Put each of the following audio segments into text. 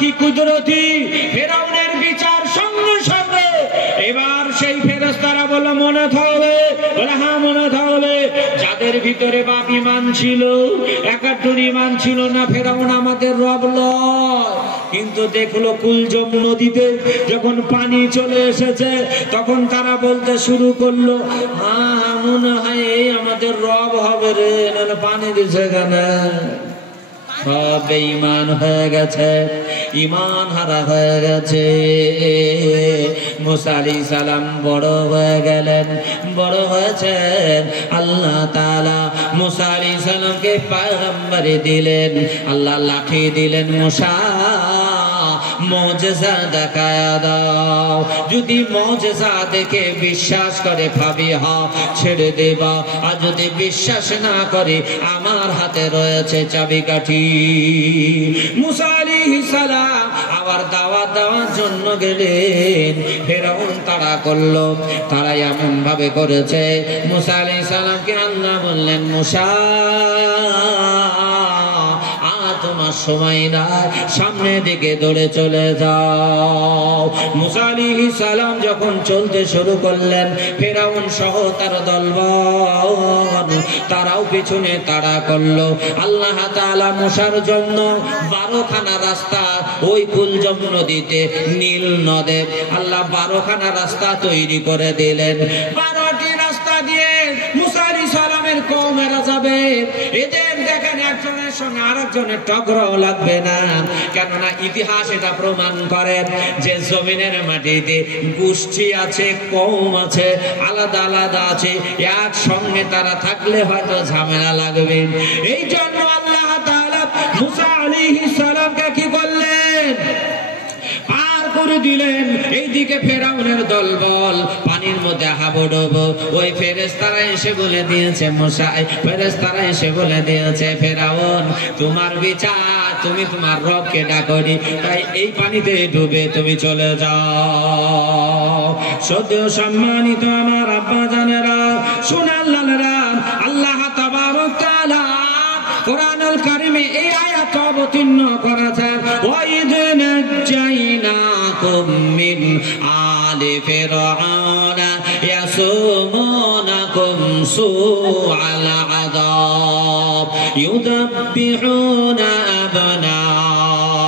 কি কুদরতি, ফেরাউনের বিচার সঙ্গে সঙ্গে এবার সেই ফেরেশতারা বলল মনে থাকবে, বলে হ্যাঁ মনে থাকবে। যাদের ভিতরে বাপ ঈমান ছিল, একাত্তর ঈমান ছিল না, ফেরাউন আমাদের রব লয়। কিন্তু দেখলো কুলজম নদীতে যখন পানি চলে এসেছে, তখন তারা বলতে শুরু করলো হ্যাঁ মনে হয় এই আমাদের রব হবে রে, পানি দিছে কেন? সব বেঈমান হয়ে গেছে, ঈমান হারা হয়ে গেছে। মুসা আলাইহিস সালাম বড় হয়ে গেলেন, বড় হয়েছেন। আল্লাহ তাআলা মুসা আলাইহিস সালামকে পয়গম্বর দিলেন, আল্লাহ লাঠি দিলেন, মুসা মুজিজা দেখায়া দাও। যদি মুজিজা দেখে বিশ্বাস করে ভাবি হা ছেড়ে দেবা, আর যদি বিশ্বাস না করে আমার হাতে রয়েছে চাবিকাঠি। মুসা আলাইহিস সালাম আবার দাওয়াত দেওয়ার জন্য গেলেন, ফেরাউন তাড়া করলো। তারা এমন ভাবে করেছে, মুসা আলাইহিস সালামকে আল্লাহ বললেন মুসা তোমার সময় নাই, সামনের দিকে দৌড়ে চলে যাও। মুসা আলাইহিস সালাম যখন চলতে শুরু করলেন, ফেরাউন সহ তার দলবল তারাও পিছনে তাড়া করলো। আল্লাহ তাআলা মুসার জন্য 12খানা রাস্তা ওই কুলজম নদীতে, নীল নদে আল্লাহ 12খানা রাস্তা তৈরি করে দিলেন। 12টি রাস্তা দিয়ে মুসা আলাইহিস সালামের কওমেরা যাবে। এদের দেখেন একজনের সঙ্গে আরেকজনের টকরাও লাগবে না, কেননা ইতিহাস এটা প্রমাণ করে যে জমিনের মাটিতে গোষ্ঠী আছে, কওম আছে, আলাদা আলাদা আছে, একসঙ্গে তারা থাকলে হয়তো ঝামেলা লাগবে। এই জন্য আল্লাহ তাআলা মুসা আলাইহিস সালামকে কি করলেন? পার করে দিলেন। এইদিকে ফেরাউনের দলবল পানির মধ্যে হাবুডুবু। ওই ফেরেশতারা এসে বলে দিয়েছে মুসা, ফেরেশতারা এসে বলে দিয়েছে ফেরাউন তোমার বিচার, তুমি তোমার রবকে ডাকনি, তাই এই পানিতে ডুবে তুমি চলে যাও। সদ্য সম্মানিত আমার আব্বা জানেরা, সুনাল্লাহরা, আল্লাহ তাবারক তাআলা কোরআনুল কারীমে এই আয়াত অবতীর্ণ করেছেন, ওয়াইদ নাজাইনাকুম মিন আলি ফিরআউনা ইয়াসুমুনাকুম সুআল আযাব ইউদাব্বিহুনা আবনাআকুম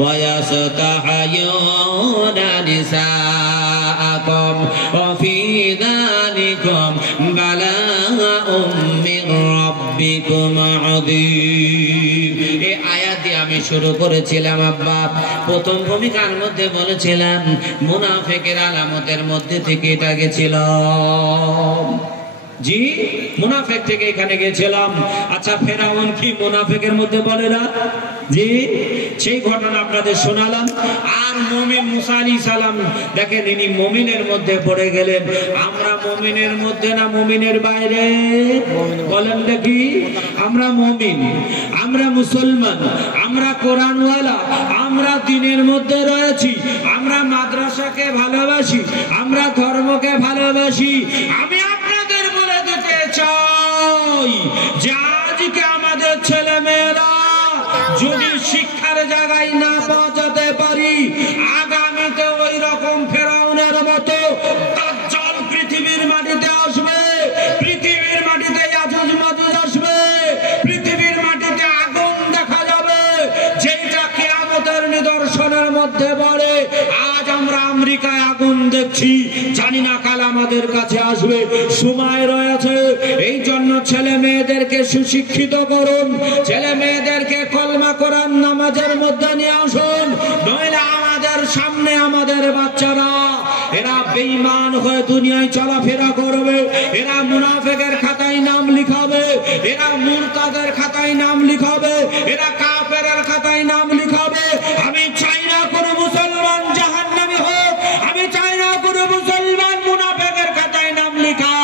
ওয়া ইয়াস্তাহয়ুনা নিসাআকুম ওয়া ফী যালিকুম বালাউম মির রাব্বিকুম আযীম। এই আয়াত দিয়ে আমি শুরু করেছিলাম আব্বা। প্রথম ভূমিকার মধ্যে বলেছিলাম মুনাফিকের আলামতের মধ্যে থেকে এটা গেছিল। জি, মুনাফিক থেকে এখানে গেছিলাম। আচ্ছা, ফেরাউন কি মুনাফিকের মধ্যে বলে না? জি, সেই ঘটনা আপনাদের শোনালাম। আর মুমিন মুসা আলাইহিস সালাম দেখেন ইনি মুমিনের মধ্যে পড়ে গেলেন। আমরা মুমিনের মধ্যে না মুমিনের বাইরে? বলেন দেখি। আমরা মুমিন, আমরা মুসলমান, আমরা কোরআনওয়ালা, আমরা দ্বীনের মধ্যে রয়েছি, আমরা মাদ্রাসাকে ভালোবাসি, আমরা ধর্মকে ভালোবাসি। আমি আপনাদের বলে দিতে চাই যে আজকে আমাদের ছেলে মেয়েরা যদি শিক্ষার জায়গায় না পৌঁছাতে পারি, আগামীতে ওই রকম ফেরাউনের মতো দাজ্জাল পৃথিবীর মাটিতে আসবে, পৃথিবীর মাটিতে ইয়াজুজ মাজুজ আসবে, পৃথিবীর মাটিতে আগুন দেখা যাবে, যেটা কিয়ামতের নিদর্শনের মধ্যে পড়ে। আজ আমরা আমেরিকায় আগুন দেখছি, জানি না কাল আমাদের কাছে আসবে। সময় রয়েছে, এই জন্য ছেলে মেয়েদেরকে সুশিক্ষিত করুন, ছেলে মেয়েদেরকে কলমা কোরআন নামাজের মধ্যে নিয়ে আসুন, নইলে আমাদের সামনে আমাদের বাচ্চারা এরা বেঈমান হয়ে দুনিয়ায় চলাফেরা করবে, এরা মুনাফিকের খাতায় নাম লিখাবে, এরা মুরতাদের খাতায় নাম লিখাবে, এরা কাফেরের খাতায় নাম লিখাবে। আমি চাই না কোনো মুসলমান জাহান্নামী হোক, আমি চাই না কোনো মুসলমান মুনাফিকের খাতায় নাম লিখা।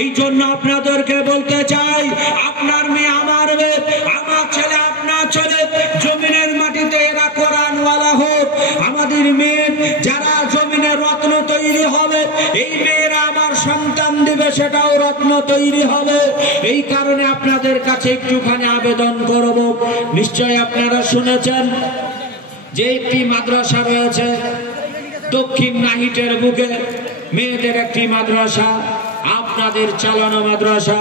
এই জন্য আপনাদেরকে বলতে চাই, আপনার মেয়ে আমার মেয়ে, আমার ছেলে আপনার ছেলে, জমিনের মাটিতে এরা কোরআনওয়ালা হোক। আমাদের মেয়ে যারা জমিনের রত্ন তৈরি হবে, এই মেয়েরা আমার সন্তান দিবে, সেটাও রত্ন তৈরি হবে। এই কারণে আপনাদের কাছে একটুখানি আবেদন করব। নিশ্চয় আপনারা শুনেছেন যে একটি মাদ্রাসা রয়েছে দক্ষিণ নাহিটের বুকে, মেয়েদের একটি মাদ্রাসা, আপনাদের চালানো মাদ্রাসা।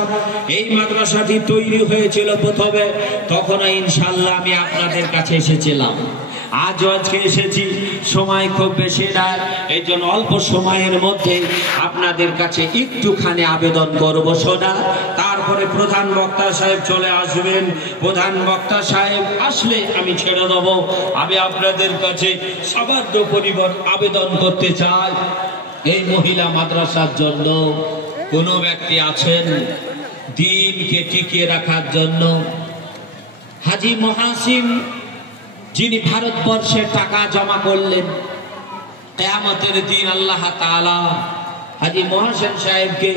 এই মাদ্রাসাটি তৈরি হয়েছিল প্রথমে, তখন ইনশাআল্লাহ আমি আপনাদের কাছে এসেছিলাম। আজকে এসেছি, সময় খুব বেশি নাই, এই জন্য অল্প সময়ের মধ্যে আপনাদের কাছে একটুখানি আবেদন করব শোনা। তারপরে প্রধান বক্তা সাহেব চলে আসবেন। প্রধান বক্তা সাহেব আসলে আমি ছেড়ে দেব। আমি আপনাদের কাছে সবাদ্য পরিবার আবেদন করতে চাই, এই মহিলা মাদ্রাসার জন্য কোনো ব্যক্তি আছেন দিনকে টিকিয়ে রাখার জন্য? হাজী মহাসিন যিনি ভারতবর্ষে টাকা জমা করলেন, কিয়ামতের দিন আল্লাহ তাআলা হাজী মহাসিন সাহেবকে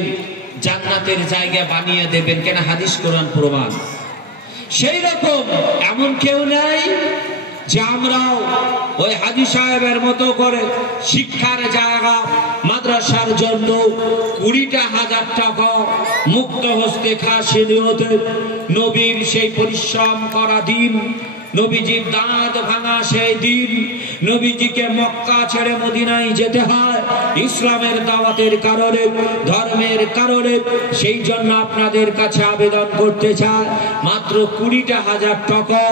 জান্নাতের জায়গা বানিয়ে দেবেন, কেন হাদিস কোরআন প্রমাণ। সেই রকম এমন কেউ নাই যে আমরাও ওই হাজী সাহেবের মতো করে শিক্ষার জায়গা মাদ্রাসার জন্য 20,000 টাকা মুক্ত হস্তে খাসি নিয়তে নবীর সেই পরিশ্রম করা দিন, নবীজির দাঁত ভাঙা সেই দিন, নবীজিকে মক্কা ছেড়ে মদিনায় যেতে হয় ইসলামের দাওয়াতের কারণে, ধর্মের কারণে। সেই জন্য আপনাদের কাছে আবেদন করতে চাই, মাত্র 20,000 টাকা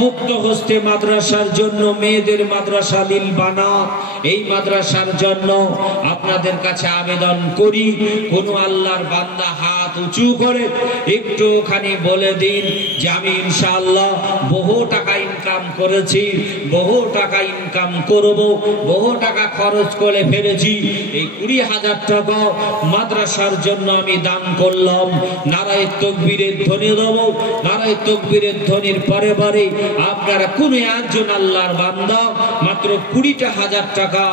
মুক্ত হস্তে মাদ্রাসার জন্য, মেয়েদের মাদ্রাসা লিল বানাত, এই মাদ্রাসার জন্য আপনাদের কাছে আবেদন করি। কোন আল্লাহর বান্দা হাত উঁচু করে একটুখানি বলে দিন যে আমি ইনশাআল্লাহ বহু টাকা ইনকাম করেছি, বহু টাকা ইনকাম করব, বহু টাকা খরচ করে ফেলেছি, এই 20,000 টাকা মাদ্রাসার জন্য আমি দান করলাম। নারায়ে তাকবীরের ধ্বনি দেব। নারায়ে তাকবীরের ধ্বনির পরে পরে আপনারা কোন একজন আল্লাহর বান্দা মাত্র 20,000 টাকা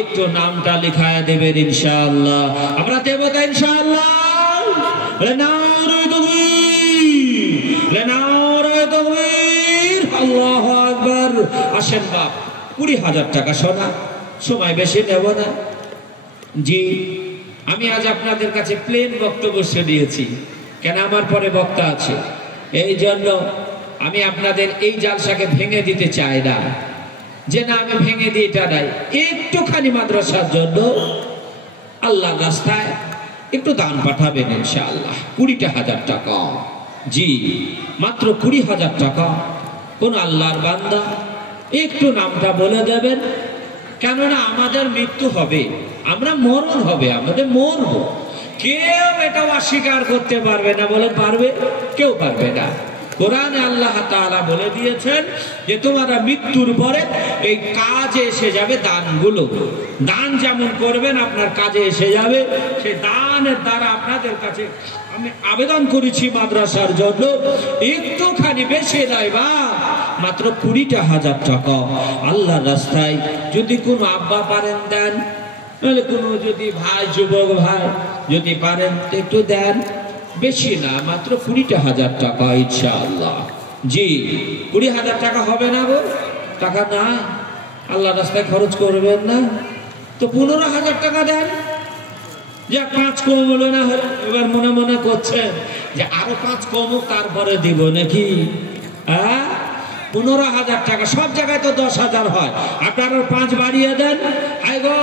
একটু নামটা লিখায়া দেবেন ইনশাআল্লাহ। আমরা দেব তো ইনশাআল্লাহ। নারায়ে তাকবীর, নারায়ে তাকবীর, আল্লাহু আকবার। আসেন বাপ, 20,000 টাকা সোনা, সময় বেশি নেব না। জি, আমি আজ আপনাদের কাছে প্লেন বক্তব্য দিয়েছি, কেন আমার পরে বক্তা আছে, এই জন্য আমি আপনাদের এই জালসাকে ভেঙে দিতে চাই না, যে না আমি ভেঙে দিই এটা নাই। একটুখানি মাদ্রাসার জন্য আল্লাহর রাস্তায় একটু দান পাঠাবেন ইনশাআল্লাহ। 20,000 টাকা, জি মাত্র 20,000 টাকা। কোন আল্লাহর বান্দা একটু নামটা বলে দেবেন, কেননা আমাদের মৃত্যু হবে, আমরা মরণ হবে, আমাদের মরব। কেউ এটা অস্বীকার করতে পারবে না, বলে পারবে? কেউ পারবে না। কোরআনে আল্লাহ তাআলা বলে দিয়েছেন যে তোমরা মৃত্যুর পরে এই কাজে এসে যাবে দানগুলো। দান যেমন করবেন আপনার কাজে এসে যাবে। সেই দানের দ্বারা আপনাদের কাছে আমি আবেদন করেছি মাদ্রাসার জন্য একটুখানি বেশি নয় বা মাত্র 20,000 টাকা আল্লাহর রাস্তায় যদি কোনো আব্বা পারেন দেন, নাহলে কোনো যদি ভাই, যুবক ভাই যদি পারেন একটু দেন, বেশি না, মাত্র 20,000 টাকা ইনশাআল্লাহ। জি, 20,000 টাকা হবে না গো? টাকা না, আল্লাহ রাস্তায় খরচ করবেন না তো 15,000 টাকা দেন। যে 5 কম হলো না, এবার মনে মনে করছেন যে আরো 5 কমুক তারপরে দিব নাকি? 15,000 টাকা, সব জায়গায় তো 10,000 হয়, আপনারা 5 বাড়িয়ে দেন। হাই গো,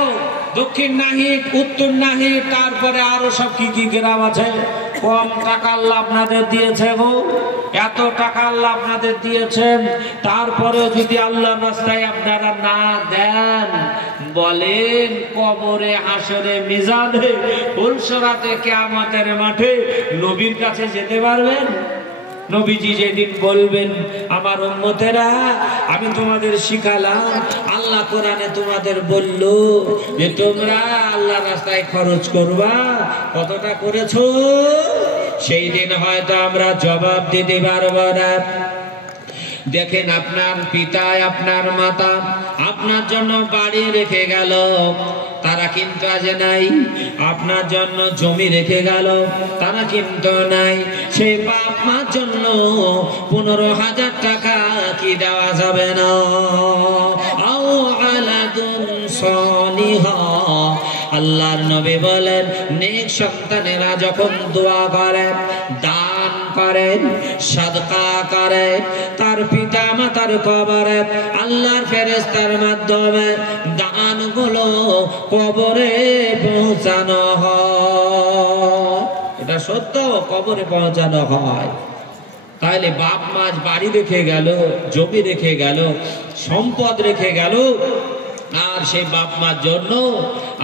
দক্ষিণ নাহিট, উত্তর নাহিট, তারপরে আরো সব কি কি গ্রাম আছে, কম টাকা আল্লাহ আপনাদের দিয়েছে গো, এত টাকা আল্লাহ আপনাদের দিয়েছেন, তারপরে যদি আল্লাহর রাস্তায় আপনারা না দেন, বলেন কবরে, হাসরে, মিজানে, ফুলসরাতে, কিয়ামতের মাঠে নবীর কাছে যেতে পারবেন? নবীজি যেদিন বলবেন আমার উম্মতেরা আমি তোমাদের শিখালাম, আল্লাহ কোরআনে তোমাদের বলল যে তোমরা আল্লাহর রাস্তায় খরচ করবা, কতটা করেছো? সেই দিন হয়তো আমরা জবাব দিতে পারবো না। দেখেন আপনার পিতা, আপনার মাতা আপনার জন্য বাড়ি রেখে গেল, তারা কিন্তু আজ নাই। আপনার জন্য জমি রেখে গেল, তারা কিন্তু নাই। সেই বাপ মার জন্য 15,000 টাকা কি দেওয়া যাবে না? আও আলাদুন সালিহা, আল্লাহর নবী বলেন নেক সন্তানেরা যখন দোয়া করেন, দান করেন, সাদকা করেন, তার পিতা মাতার কবরে আল্লাহর ফেরেশতার মাধ্যমে দানগুলো কবরে পৌঁছানো হয়। এটা সত্য, কবরে পৌঁছানো হয়। তাহলে বাপ মা বাড়ি রেখে গেল, জমি রেখে গেল, সম্পদ রেখে গেল, আর সেই বাপ মার জন্য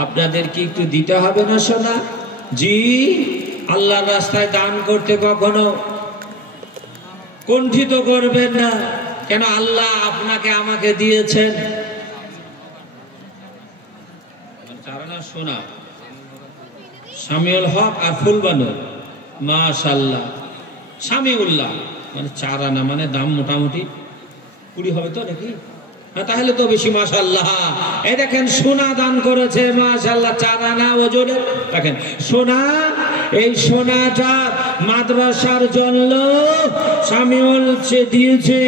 আপনাদের কি একটু দিতে হবে না সোনা? জি, আল্লাহর রাস্তায় দান করতে কখনো কুণ্ঠিত করবেন না। কেন? আল্লাহ আপনাকে আমাকে দিয়েছেন। সোনা সামিউল হক আর ফুলবানু, মাশাআল্লাহ। সামিউল্লাহ মানে 4 আনা, মানে দাম মোটামুটি 20 হবে তো নাকি? তাহলে তো বেশি, মাশাআল্লাহ। এই দেখেন সোনা দান করেছে, মাশাআল্লাহ, 4 আনা ওজনে। দেখেন সোনা, এই সোনাটা মাদ্রাসার জন্য সামিউল সে দিয়েছে।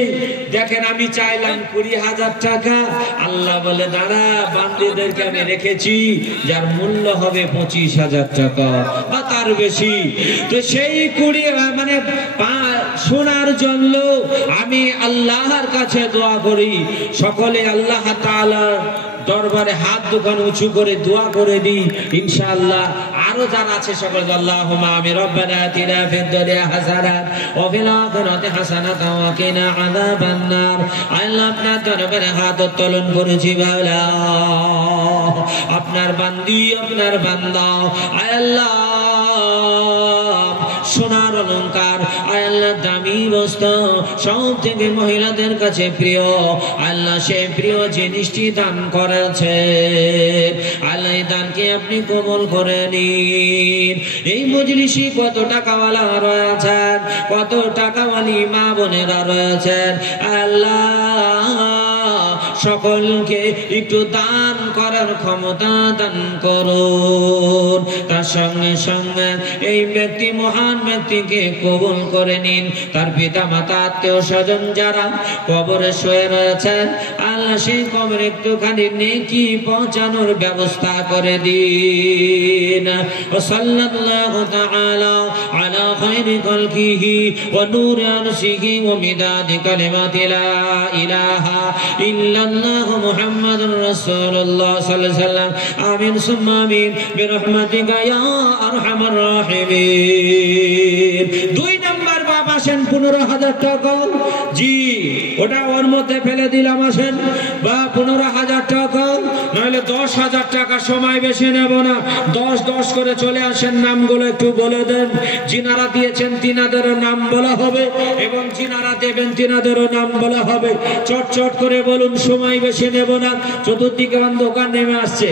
দেখেন আমি চাইলাম 20,000 টাকা, আল্লাহ বলে দাঁড়া, বান্দীদেরকে আমি রেখেছি যার মূল্য হবে 25,000 টাকা বা তার বেশি। তো সেই 20 মানে সোনার জন্য আমি আল্লাহর কাছে দোয়া করি। সকলে আল্লাহ তাআলার দরবারে হাত দুখান উঁচু করে দোয়া করে দিই, ইনশাআল্লাহ। আরো যারা আছে সকলে আল্লাহুম্মা আমিন। রব্বানা আতিনা ফিদ দুনিয়া হাসানাতান ওয়া ফিল আখিরাতি হাসানাতান ওয়া কিনা আযাবান নার। আল্লাহ আপনার দরবারে হাত উত্তোলন করেছি মাওলা, আপনার বান্দি, আপনার বান্দা, আল্লাহ সোনার অলংকার, আল্লাহ দামি বস্তু, সব থেকে মহিলাদের কাছে প্রিয়, আল্লাহ সে প্রিয় জিনিসটি দান করেছে। আল্লাহ দানকে আপনি কবুল করে নিন। এই মজলিসে কত টাকাওয়ালা রয়েছেন, কত টাকাওয়ালি মা বোনেরা রয়েছেন, আল্লাহ সকলকে একটু দান করার ক্ষমতা দান করুন। তার সঙ্গে সঙ্গে এই ব্যক্তি, মহান ব্যক্তিকে কবুল করে নিন। তার পিতা মাতা, আত্মীয় স্বজন যারা কবরে শুয়ে রয়েছেন, আল্লাহ সেই কবরে একটুখানি নেকি পৌঁছানোর ব্যবস্থা করে দিন। সাল্লাল্লাহু তাআলা আলা খায়রি খালকিহি ওয়া নূরি আরশিহি ওয়া মিদাদি কালিমাতি লা ইলাহা ইল্লাল্লাহু মুহাম্মাদুর রাসূলুল্লাহ সাল্লাল্লাহু আলাইহি ওয়াসাল্লাম। আমিন সুম্মা আমিন বিরহমাতিকা ইয়া আরহামার রাহিমিন। 2 নাম্বার বাপ আসেন 15,000 টাকা। জি, ওটা ওর মধ্যে ফেলে দিলাম, আসেন বা 15,000 টাকা, নইলে 10,000 টাকা। সময় বেশি নেব না, 10 করে চলে আসেন। নামগুলো একটু বলে দেন। যিনারা দিয়েছেন তিনাদেরও নাম বলা হবে, এবং যিনারা দেবেন তিনাদেরও নাম বলা হবে। চট করে বলুন, সময় বেশি নেব না। চতুর্দিকে অন্ধকার নেমে আসছে।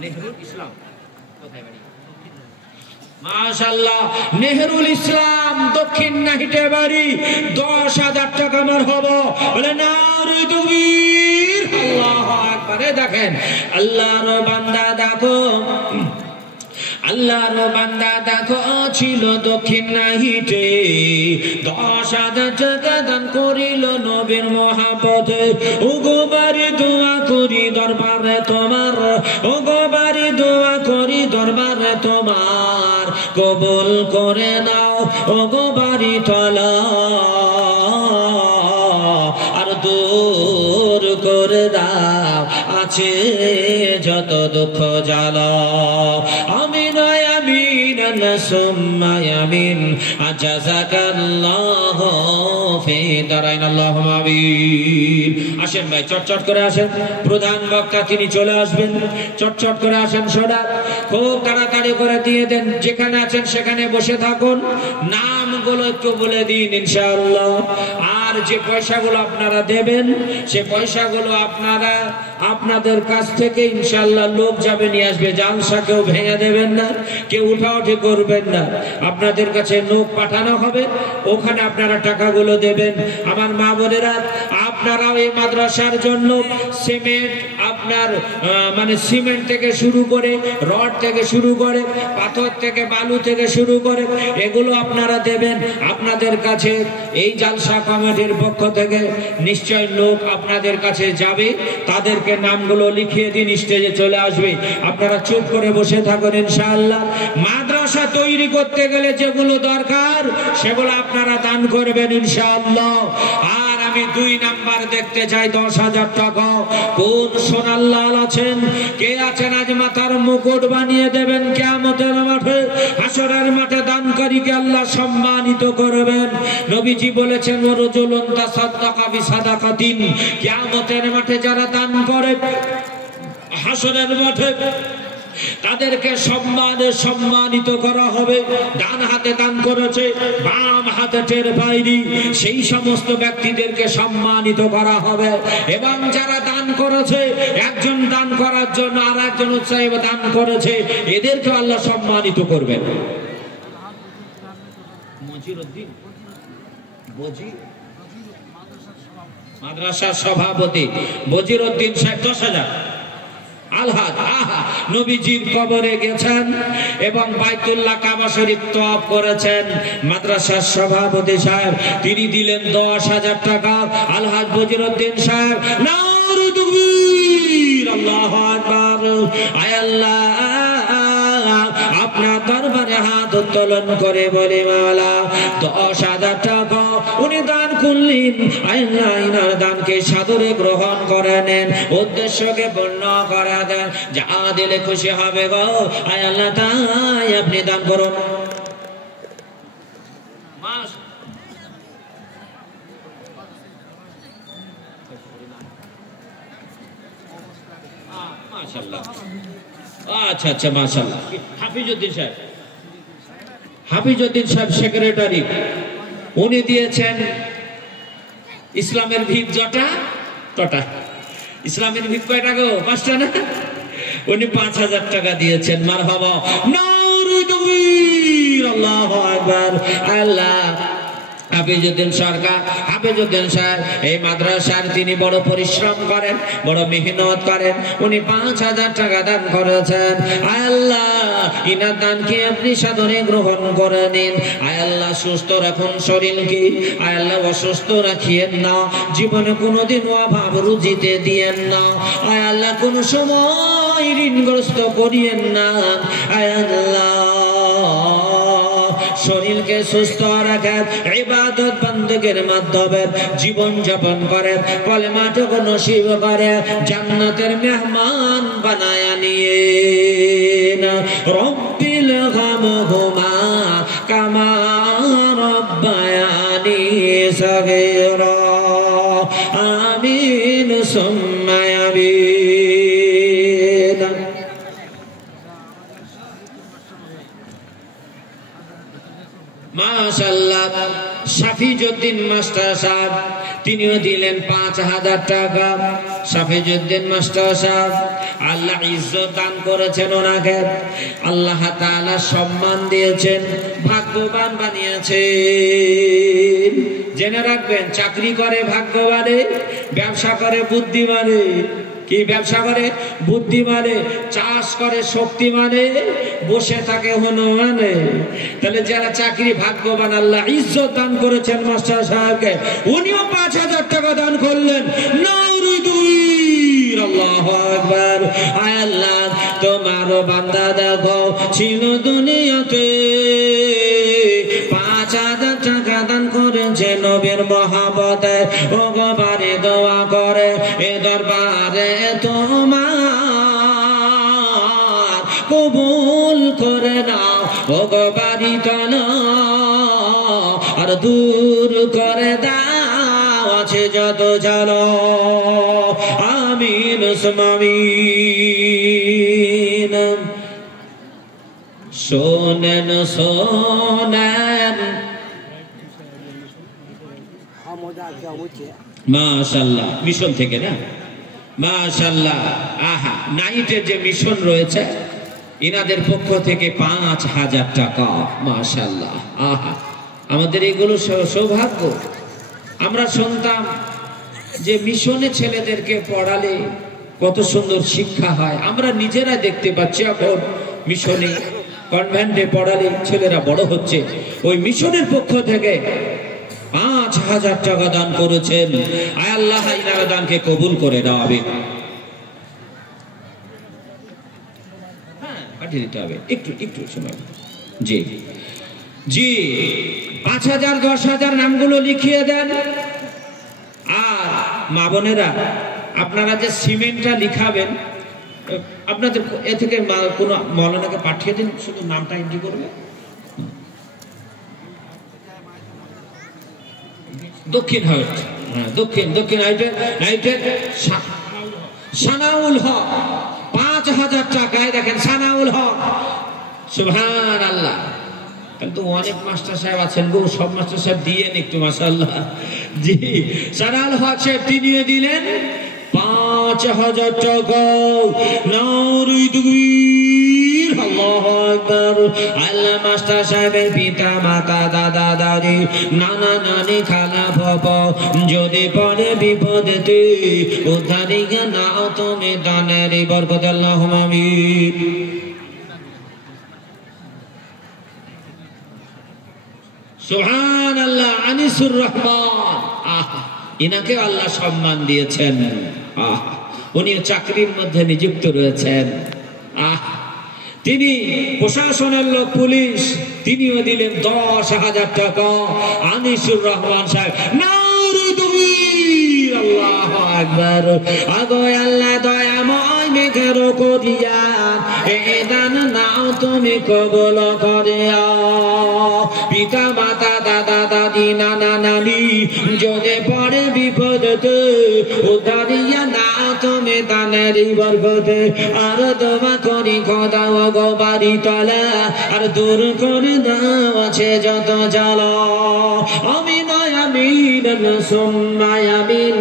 নেহরুল ইসলাম কোথায় বাড়ি? মাশাআল্লাহ, নেহরুল ইসলাম দক্ষিণ নাহিটে বাড়ি। 10,000 টাকা আমার হবো। বলে নারে তাকবীর, আল্লাহু আকবার। দেখেন আল্লাহর বান্দা, দেখো আল্লাহর বান্দা দেখো ছিল দক্ষিণ নাহিটে, 10,000 টাকা দান করিল নবীর মহাপথে। ও গো বাড়ি দোয়া করি দরবারে তোমার, ও গো বাড়ি দোয়া করি দরবারে তোমার, কবুল করে নাও ও গো বাড়ি তলা, আর দূর করে দাও আছে যত দুঃখ জ্বালা। আমিন আমিন সুম্মা আমিন। জাযাকাল্লাহু ফি দারাইন, আল্লাহুম্মা আমিন। আসেন ভাই, চট করে আসেন। প্রধান বক্তা তিনি চলে আসবেন। চট করে আসেন সোনা, খুব তাড়াতাড়ি করে দিয়ে দেন। যেখানে আছেন সেখানে বসে থাকুন। নামগুলো একটু বলে দিন ইনশাআল্লাহ। আর যে পয়সাগুলো আপনারা দেবেন, সে পয়সাগুলো আপনারা আপনাদের কাছ থেকে ইনশাআল্লাহ লোক যাবে নিয়ে আসবে। জালসা কেউ ভেঙে দেবেন না, কেউ উঠাউঠি করবেন না। আপনাদের কাছে লোক পাঠানো হবে, ওখানে আপনারা টাকাগুলো দেবেন। আমার মা বোনেরা, আপনারাও এই মাদ্রাসার জন্য সিমেন্ট, আপনার মানে সিমেন্ট থেকে শুরু করে, রড থেকে শুরু করে, পাথর থেকে, বালু থেকে শুরু করে, এগুলো আপনারা দেবেন। আপনাদের কাছে এই জালসা কমিটির পক্ষ থেকে নিশ্চয় লোক আপনাদের কাছে যাবে। তাদেরকে নামগুলো লিখিয়ে দিন, স্টেজে চলে আসবে। আপনারা চুপ করে বসে থাকুন ইনশাআল্লাহ। মাদ্রাসা তৈরি করতে গেলে যেগুলো দরকার সেগুলো আপনারা দান করবেন ইনশাআল্লাহ। আর আমি 2 নাম্বার দেখতে চাই 10,000 টাকা। কোন সোনার লাল আছেন? কে আছেন আজ মাথার মুকুট বানিয়ে দেবেন কিয়ামতের মাঠে, হাসরের মাঠে দানকারীকে আল্লাহ সম্মানিত করবেন। নবীজি বলেছেন রাজুলুন তাসাদ্দাকা বিসাদাকাতিন, কিয়ামতের মাঠে যারা দান করে হাসরের মাঠে তাদেরকে সম্মানিত করা হবে। ডান হাতে দান করেছে, বাম হাতে টের পায়নি, সেই সমস্ত ব্যক্তিদেরকে সম্মানিত করা হবে। এবং যারা দান করেছে, একজন দান করার জন্য আর একজন উৎসাহী দান করেছে, এদেরকে আল্লাহ সম্মানিত করবেন। মাদ্রাসার সভাপতি বজিরউদ্দিন সাহেব 10,000। আলহাজ নবীজির কবরে গেছেন এবং বাইতুল্লাহ কাবা শরীফ তওয়াফ করেছেন। মাদ্রাসার সভাপতি সাহেব তিনি দিলেন 10,000 টাকা। আলহাজ বজিরউদ্দিন সাহেব নারে তাকবীর, আল্লাহু আকবার। আয় আল্লাহ, আপনার দরবারে হাত উত্তোলন করে বলে মাওলা 10,000 টাকা উনি দান করলেন। আল্লাহ ইনার দানকে সাদরে গ্রহণ করে নেন, উদ্দেশ্যকে পূর্ণ করে দেন, যা দিলে খুশি হবে গো। আয় আল্লাহ তাই আপনি দান করুন। মাশাআল্লাহ, আচ্ছা আচ্ছা, মাশাআল্লাহ। হাফিজউদ্দিন সাহেব সেক্রেটারি, উনি দিয়েছেন ইসলামের ভিত টটা। ইসলামের ভিত কয়টা গো? 5টা না? উনি 5,000 টাকা দিয়েছেন। মারহাবা, নারে তাকবীর, আল্লাহু আকবার। আল্লাহ হাফিজউদ্দিন সরকার, হাফিজউদ্দিন সাহেব এই মাদ্রাসার তিনি বড় পরিশ্রম করেন, বড় মেহনত করেন। উনি 5,000 টাকা দান করেছেন। আয় আল্লাহ ইনার দানকে আপনি সাদরে গ্রহণ করে নিন। আয় আল্লাহ সুস্থ রাখুন শরীরকে, আয় আল্লাহ অসুস্থ রাখিয়েন না, জীবনে কোনোদিন অভাব রুজিতে দিয়েন না। আয় আল্লাহ কোন সময় ঋণগ্রস্ত করিয়েন না। আয় আল্লাহ শরীরকে সুস্থ রাখেন, ইবাদত বন্দেগীর মাধ্যমে জীবন যাপন করেন, কলেমাটুকু নসিব করে জান্নাতের মেহমান বানায়া নিয়েন। রব্বিল গামহুমা কামা রব্বায়ানি সগীরা, আমিন সুম্মা আমিন। মাশাআল্লাহ, শাফিজউদ্দিন মাস্টার সাহেব তিনিও দিলেন 5,000 টাকা। শাফিজউদ্দিন মাস্টার সাহেব আল্লাহ ইজ্জত দান করেছেন ওনাকে, আল্লাহ তাআলা সম্মান দিয়েছেন, ভাগ্যবান বানিয়েছেন। জেনে রাখবেন, চাকরি করে ভাগ্যবানে, ব্যবসা করে বুদ্ধিমানে। কি ব্যবসা করে? বুদ্ধিমানে। চাষ করে শক্তিমানে, বসে থাকে হনুমানে। তাহলে যারা চাকরি ভাগ্যবান, আল্লাহ ইজ্জত দান করেছেন মাস্টার সাহেবকে, উনিও 5,000 টাকা দান করলেন। নারে তাকবীর, আল্লাহু আকবার। আয় আল্লাহ তোমারও বান্দা দেখো ছিল দুনিয়াতে 5,000 টাকা দান করেছে নবীর মহব্বতে। ও গোবারে দোয়া করে এ দরবারে তোমার কবুল করে নাও। ও গোবারি তালা আর দূর করে দাও আছে যত জানো। আমিন সুমামিন। শোনেন শোনেন, মাশাআল্লাহ মিশন থেকে না, মাশাআল্লাহ। আহা, নাইটের যে মিশন রয়েছে ইনাদের পক্ষ থেকে 5,000 টাকা। মাশাআল্লাহ, আহা, আমাদের এগুলো সৌভাগ্য। আমরা শুনতাম যে মিশনে ছেলেদেরকে পড়ালে কত সুন্দর শিক্ষা হয়। আমরা নিজেরা দেখতে পাচ্ছি এখন মিশনে কনভেন্টে পড়ালে ছেলেরা বড় হচ্ছে। ওই মিশনের পক্ষ থেকে 5,000 টাকা দান করেছেন। আয় আল্লাহ ইনার দানকে কবুল করে দাও। পাঠিয়ে দিতে হবে, একটু সময়। জি জি, 5,000 10,000 নামগুলো লিখিয়ে দেন। মা বোনেরা, আপনারা যে সিমেন্টটা লিখাবেন, আপনাদের এ থেকে কোনো মৌলানাকে পাঠিয়ে দিন, শুধু নামটা এন্ট্রি করবে। দক্ষিণ হাইট, হ্যাঁ দক্ষিণ হাইটে সানাউল হক ৫,০০০ টাকায়, দেখেন সানাউল হক, সুবহানাল্লাহ। কিন্তু অনেক মাস্টার সাহেব আছেন গো, সব মাস্টার সাহেব দিয়েন একটু, মাশাআল্লাহ। জি, সানাউল হক সাহেব তিনিও দিলেন ৫,০০০ টাকা। নাউরি তাকবীর, আল্লাহু আকবার। আল্লাহ মাস্টার সাহেবের পিতা মাতা দাদা দাদি নানা নানি খালা ফুফু যদি পড়ে বিপদেতে উদ্ধারিয়া নাও তুমি দানের বরকত, আল্লাহুম্মা আমিন। সুবহানাল্লাহ। আনিসুর রহমান, ইনাকে আল্লাহ সম্মান দিয়েছেন। উনি চাকরির মধ্যে নিযুক্ত রয়েছেন। তিনি প্রশাসনের লোক, পুলিশ, তিনিও দিলেন ১০,০০০ টাকা। আনিসুর রহমান সাহেব, নাউরি তাকবীর, আল্লাহু আকবার। আগো আল্লাহ দয়াময় মেঘের করিয়া এ দান নাও তুমি কবুল করিয়া। পিতা মাতা দাদা দাদি নানা নানি যদি পড়ে বিপদতে উদ্ধারিয়া নাও তুমি দানের বরকতে। আর দোয়া করি খোদা গো বাড়ি তলা আর দূর করে দাও আছে যত জ্বালা। আমিন আমিন সুম্মা আমিন।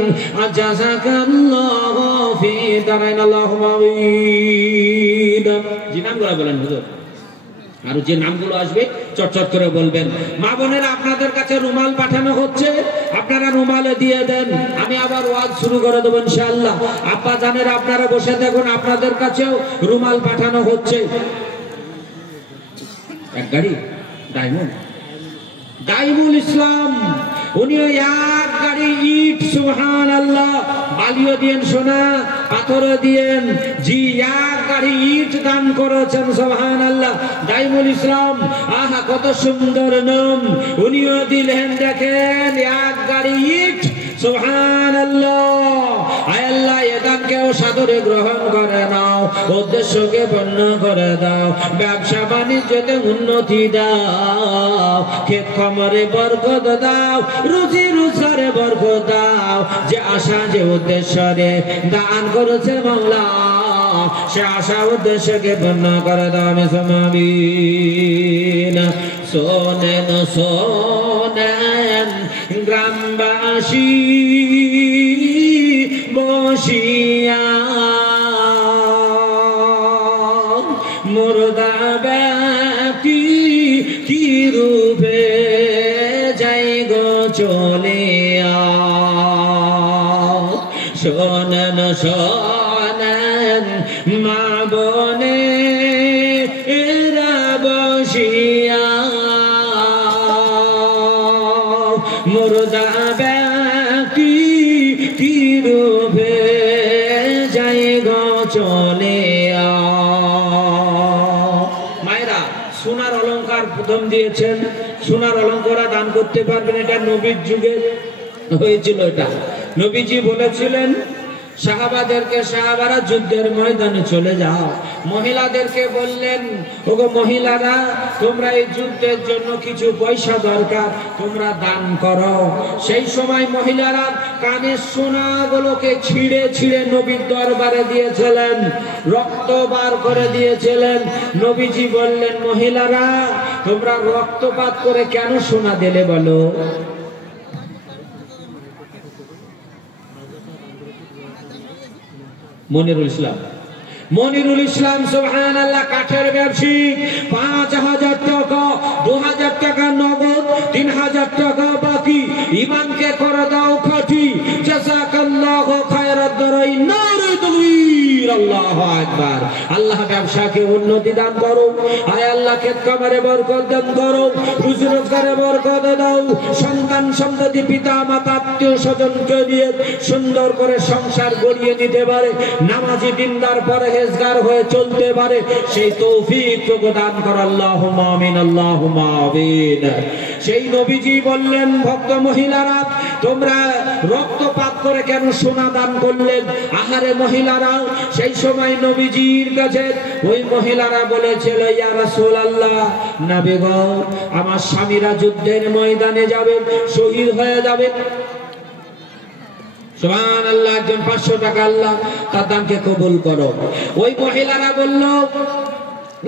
জাযাকাল্লাহু ফি দারাইন, আল্লাহুম্মা আমিন। জি, নামগুলো বলেন হুজুর, আর যে নামগুলো আসবে চটচট করে বলবেন। মা বোনেরা, আপনাদের কাছে রুমাল পাঠানো হচ্ছে, আপনারা রুমালে দিয়ে দেন। আমি আবার ওয়াজ শুরু করে দেবো ইনশাআল্লাহ। আব্বা জানেরা আপনারা বসে দেখুন, আপনাদের কাছেও রুমাল পাঠানো হচ্ছে। এক গাড়ি দাইমুল ইসলাম, উনিও এক গাড়ি ইট, সুবহানাল্লাহ। বালিও দিয়েন, সোনা পাথরও দিয়েন। জি, এক গাড়ি ইট দান করেছেন, সুবহানাল্লাহ। দাইমুল ইসলাম, আহা কত সুন্দর নাম। উনিও দিলেন, দেখেন এক গাড়ি ইট, সুবহানাল্লাহ। আয় আল্লাহ, এ দানকেও সাদরে গ্রহণ করে নাও, উদ্দেশ্যকে পূর্ণ করে দাও, ব্যবসা বাণিজ্যতে উন্নতি দাও, ক্ষেত খামারে বরকত দাও, রুজি রোজগারে বরকত দাও। যে আশা যে উদ্দেশ্যে দান করেছে মাওলা, সে আশা উদ্দেশ্যকে পূর্ণ করে দাও। আমি আমিন। শোনেন শোনেন গ্রামবাসী বসিয়া, মুর্দা ব্যক্তি কি রূপে যাই গো চলিয়া। শোনেন শোনেন মা বোনে এরা বসিয়া, মুর্দা ব্যক্তি কি রূপে যাই গো চলিয়া। মায়েরা, সোনার অলংকার প্রথম দিয়েছেন, সোনার অলংকার দান করতে পারবেন। এটা নবীর যুগে হয়েছিল। এটা নবীজি বলেছিলেন সাহাবাদেরকে, সাহাবারা যুদ্ধের ময়দানে চলে যাও। মহিলাদেরকে বললেন, ওগো মহিলারা, তোমরা এই যুদ্ধের জন্য কিছু পয়সা দরকার, তোমরা দান করো। সেই সময় মহিলারা কানের সোনাগুলোকে ছিঁড়ে ছিঁড়ে নবীর দরবারে দিয়েছিলেন, রক্ত বার করে দিয়েছিলেন। নবীজি বললেন, মহিলারা, তোমরা রক্তপাত করে কেন সোনা দিলে বলো? মনিরুল ইসলাম, সুবহানাল্লাহ, কাঠের ব্যবসায়ী। ৫,০০০ টাকা, ২,০০০ টাকা নগদ, ৩,০০০ টাকা বাকি। ইমানকে করে দাও খাঁটি। জাযাকাল্লাহু খায়রাদ দারাইন, নারে তাকবীর, আল্লাহু আকবার। আল্লাহ ব্যবসাকে উন্নতি দান করো। আয় আল্লাহ, ক্ষেত খামারে বরকত দান করো, রুজি রোজগারে বরকত দাও। সন্তান সন্ততি পিতা মাতা আত্মীয় স্বজনকে নিয়ে সুন্দর করে সংসার গড়িয়ে নিতে পারে, নামাজি দিনদার পরহেজগার হয়ে চলতে পারে, সেই তৌফিক দান করো। আল্লাহুম্মা আমিন, আল্লাহুম্মা আমিন। সেই নবীজি বললেন, ভক্ত মহিলারা, তোমরা রক্তপাত করে কেন সোনা দান করলেন? আহারে মহিলারা, সেই সময় নবীজির কাছে ওই মহিলারা বলেছিল, ইয়া রাসূলুল্লাহ, নবী গো, আমার স্বামীরা যুদ্ধের ময়দানে যাবে, শহীদ হয়ে যাবে। সুবহানাল্লাহ। একজন 500 টাকা আল্লাহ তার দানকে কবুল করো। ওই মহিলারা বলল,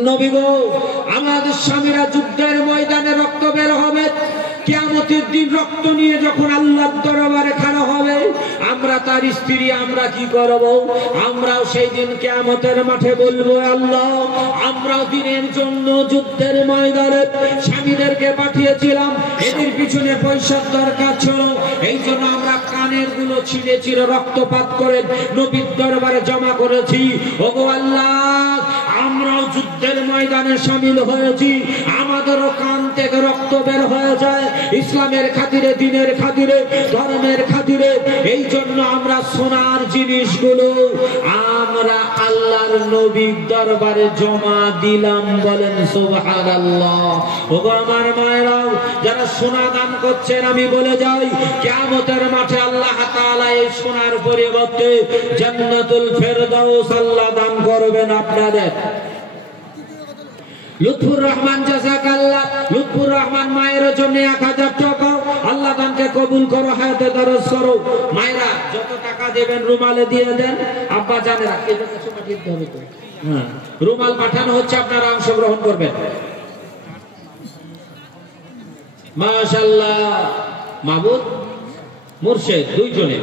নবী গো, আমাদের স্বামীরা যুদ্ধের ময়দানে রক্ত বের হবে, কিয়ামতের দিন রক্ত নিয়ে যখন আল্লাহর দরবারে খাড়া হবে, আমরা তার স্ত্রী আমরা কি করব? আমরাও সেই দিন কিয়ামতের মাঠে বলবো, আল্লাহ, আমরাও দিনের জন্য যুদ্ধের ময়দানে স্বামীদেরকে পাঠিয়েছিলাম, এদের পিছনে পয়সার দরকার ছিল, এই জন্য আমরা কানের গুলো ছিঁড়ে ছিঁড়ে রক্তপাত করে নবীর দরবারে জমা করেছি। ওগো আল্লাহ, আমরাও যুদ্ধের ময়দানে শামিল হয়েছি, আমাদেরও কান থেকে রক্ত বের হয়ে যায় ইসলামের খাতিরে, দিনের খাতিরে, ধর্মের খাতিরে। এই জন্য আমরা সোনার জিনিসগুলো আমরা আল্লাহর নবীর দরবারে জমা দিলাম। বলেন সুবহানাল্লাহ। ওগো আমার মায়েরাও, যারা সোনা দান করছেন, আমি বলে যাই, কিয়ামতের মাঠে আল্লাহ তাআলা এই সোনার পরিবর্তে জান্নাতুল ফেরদাউস আল্লাহ দান করবেন আপনাদের। লুৎফুর রহমান, জাযাকাল্লাহ, লুৎফুর রহমান মায়ের জন্য 1000 টাকা আল্লাহ দানকে কবুল করো, হায়াতে দরজ করো। মায়েরা যত টাকা দেবেন রুমালে দিয়ে দেন। আব্বা জানেরা এদের কাছে পাঠিয়ে হবে তো, হ্যাঁ, রুমাল পাঠানো হচ্ছে, আপনারা অংশগ্রহণ করবেন। মাশাআল্লাহ, মাহবুব মুর্শিদ দুইজনে,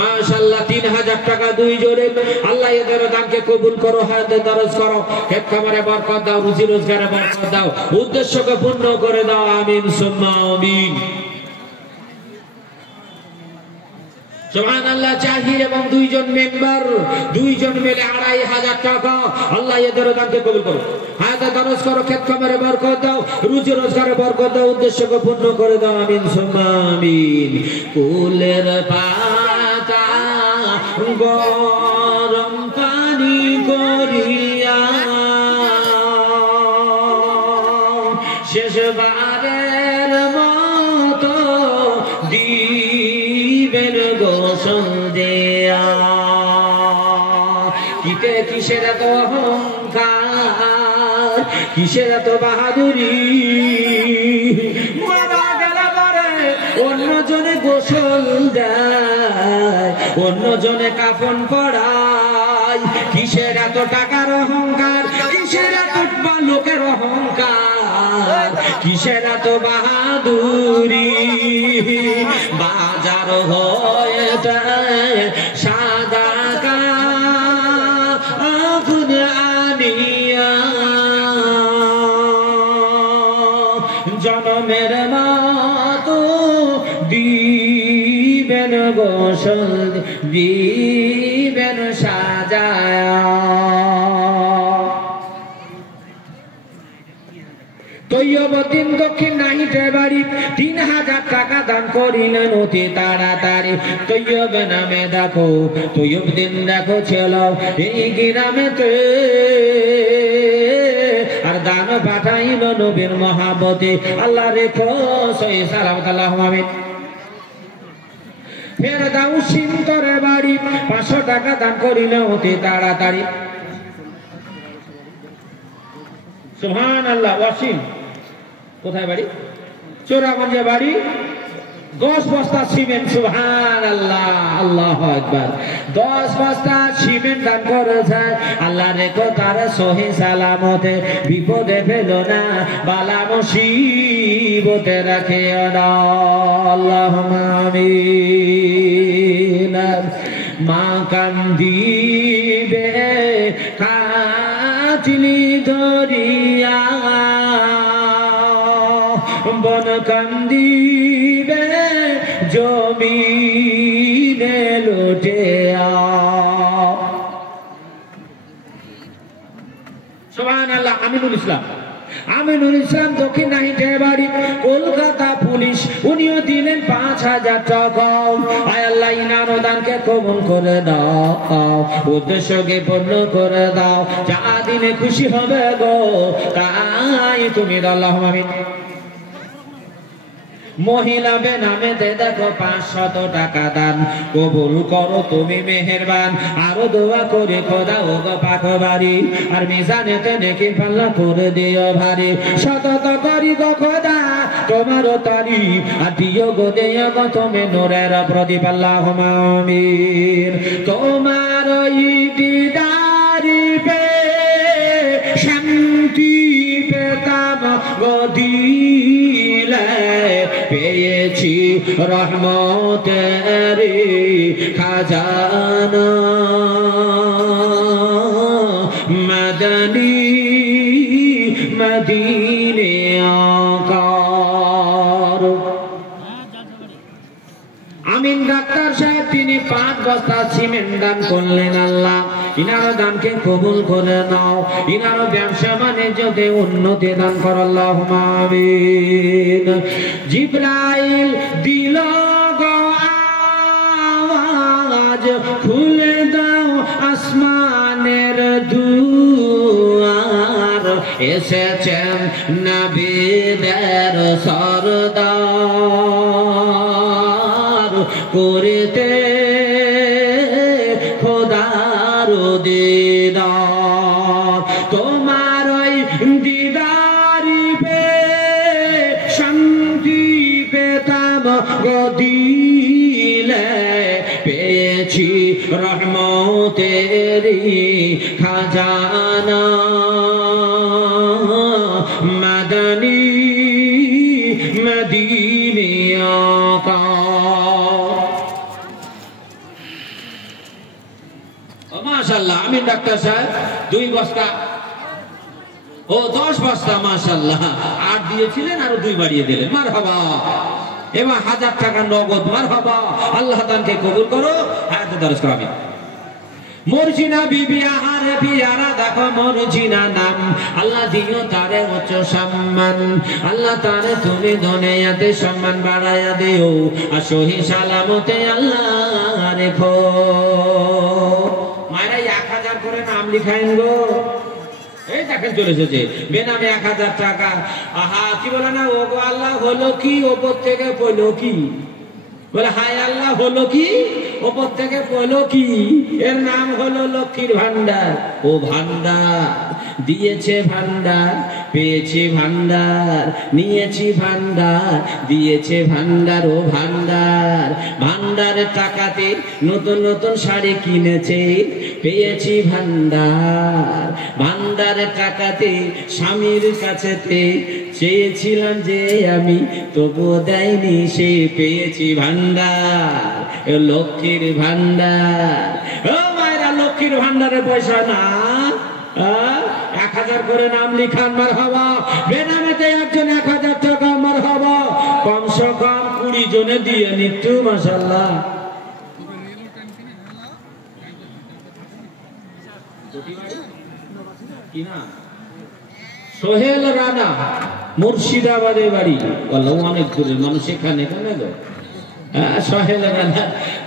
মাশাআল্লাহ, 3000 টাকা দুইজনে। আল্লাহ এদের দানকে কবুল করো, হায়াতে দরজ করো, খেত খামারে বরকত দাও, রুজি রোজগারে বরকত দাও, উদ্দেশ্যকে পূর্ণ করে দাও। আমিন সুম্মা আমিন। সুবহানাল্লাহ। জাহির এবং দুইজন মেম্বার, দুইজন মিলে 2500 টাকা। আল্লাহ এদের দানকে কবুল করো, হায়াতে দরজ করো, খেত খামারে বরকত দাও, রুজি রোজগারে বরকত দাও, উদ্দেশ্যকে পূর্ণ করে দাও। আমিন সুম্মা আমিন। কুলের পাতা গরম পানি করিয়া শেষবারের মতো দিবেন গোসল দেয়া। কিতে কিসের এত অহংকার, কিসের এত বাহাদুরি, অন্যজনে গোসল দেয়, অন্যজনে কাফন পড়ায়। কিসের এত টাকার অহংকার, কিসের এত লোকের অহংকার, কিসের এত বাহাদুরি। বাজার হয়ে সাদা কাফন আনিয়া জনমের মতো দিবেন গোসল, দিবেন সাজায়া। তৈয়বদ্দিন দক্ষিণ নাহিটের বাড়ি 3000 টাকা দান করিলেন অতি তাড়াতাড়ি। তৈয়ব নামে দেখো, তৈয়বদ্দিন দেখো ছিল এই গ্রামেতে, আর দান পাঠাইল নবীর মহাবতে। আল্লাহ রেখো সহি সালামত আল্লাহুম্মা আমিন। ফেরদাউস সিন্তরের বাড়ি 500 টাকা দান করিলেন অতি তাড়াতাড়ি। সুবহানাল্লাহ। ওয়াসিম কোথায় বাড়ি? চোরাগঞ্জে বাড়ি, 10 বস্তা সিমেন্ট। সুবহানাল্লাহ, আল্লাহু আকবার। 10 বস্তা সিমেন্ট দান করেছে। আল্লাহ রেখো তার সহি সালামতে, বিপদে ফেল না, বালা মুসিবতে রাখিও না। আল্লাহুম্মা আমিন। মা কান্দিবে কাটিলি ধরিয়া, বন কান্দিবে জমিনে লুটিয়া। সুবহানাল্লাহ। আমিনুল ইসলাম, আমিনুল ইসলাম দক্ষিণ নাহিটের বাড়ি, কলকাতা পুলিশ। উনিও দিলেন 5000 টাকা। আয় আল্লাহ ইনার দানকে কবুল করে দাও, উদ্দেশ্যকে পূর্ণ করে দাও, যা দিনে খুশি হবে গো তাই তুমি দাও। আল্লাহুম্মা আমিন। মহিলা বেনামেতে দেখো 500 টাকা দান, কবুল করো তুমি মেহেরবান। আরো দোয়া করে খোদা ও গো পাক বাড়ি, আর মিজানেতে নেকি পাল্লা করে দিও ভারী। সতত করি গো খোদা তোমারও তারি, আর দিও গো দেয়া গো তুমি নূরের প্রদীপ। আল্লাহুম্মা আমিন। তোমার দিদারি পে শান্তি পেতাম গো দিলে, পেয়েছি রহমতের খাজানা। মদনী মদিনে আকার। আমিন ডাক্তার সাহেব তিনি 5 বস্তা সিমেন্ট দান করলেন। আল্লাহ ইনার দানকে কবুল করে নাও, ইনার ব্যবসা বাণিজ্যতে উন্নতি দান করো। আল্লাহুম্মা আমিন। জিবরাইল দিল গো আওয়াজ, খুলে দাও আসমানের দুয়ার, এসেছেন নবীদের সরদার, করতে খোদার দিদার। তোমার ওই দিদারি পে শান্তি পেতাম গো দিলে, পেয়েছি রহমতেরি খাজানা। মদনী মদিনে আকার। মাশাআল্লাহ। আমি ডাক্তার সাহেব 2 বস্তা ও 10 বস্তা মাশাআল্লাহ 8 দিয়েছিলেন, আরো 2 বাড়িয়ে দিলেন। মারহাবা। এবার 1000 টাকা নগদ। মারহাবা। আল্লাহ দানকে কবুল করো। হায়াতে দরজ করো। আমিন। মর্জিনা বিবি আহারে পিয়ারা দেখো মর্জিনা নাম, আল্লাহ দিও তারে উচ্চ সম্মান। আল্লাহ তারে তুমি দুনিয়াতে সম্মান বাড়ায়া দিও, আর সহি সালামতে আল্লাহ রেখো। মায়েরা 1000 করে নাম লিখাইন গো। এই দেখেন চলে এসেছে বেনামে 1000 টাকা। আহা কি বলে না, ও গো আল্লাহ হলো কি, ওপর থেকে পড়লো কি? বলে হায় আল্লাহ হলো কি, ওপর থেকে পড়লো কি? এর নাম হলো লক্ষ্মীর ভান্ডার। ও ভান্ডার দিয়েছে ভান্ডার, পেয়েছি ভান্ডার, নিয়েছি ভান্ডার, দিয়েছে ভান্ডার। ও ভান্ডার, ভান্ডারের টাকাতে নতুন নতুন শাড়ি কিনেছে, পেয়েছি ভান্ডার। ভান্ডারের টাকাতে স্বামীর কাছেতে চেয়েছিলাম যে আমি, তবুও দেয়নি সে, পেয়েছি ভান্ডার। লক্ষ্মীর ভান্ডার। ও মায়েরা লক্ষ্মীর ভান্ডারের পয়সা না, 1000 করে নাম লিখান। মারহাবা। বেনামেতে একজন 1000 টাকা। মারহাবা। কমসে কম 20 জনে দিয়ে নিত্যু। মাশাআল্লাহ। কি না? সোহেল রানা মুর্শিদাবাদে বাড়ি। অনেক দূরের মানুষ এখানে কেন গো? সোহেল রানা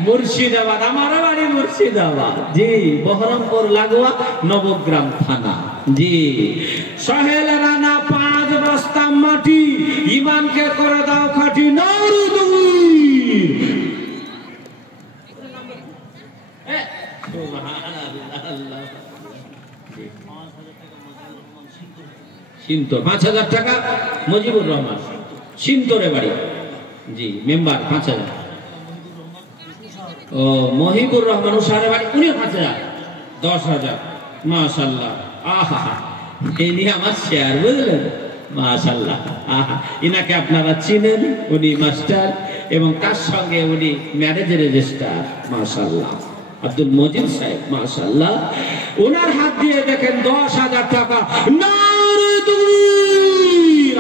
মুর্শিদাবাদ। আমার বাড়ি মুর্শিদাবাদ। জি। বহরমপুর লাগোয়া নবগ্রাম থানা। জি। সোহেল রানা 5 বস্তা মাটি, ইমানকে করে দাও খাটি। সিন্তর 5000 টাকা। মজিবুর রহমান সিন্তরে বাড়ি। জি। মেম্বার 5000। ও মহিবুর রহমান উসারে বাড়ি, উনি 5000। 10,000। মাশাআল্লাহ। আহা এই নিয়ে আমার শেয়ার, বুঝলেন? মাশাআল্লাহ। আহা ইনাকে আপনারা চিনেন, উনি মাস্টার এবং তার সঙ্গে উনি ম্যারেজ রেজিস্ট্রার। মাশাআল্লাহ। আব্দুল মজিদ সাহেব। মাশাআল্লাহ। ওনার হাত দিয়ে দেখেন 10,000 টাকা।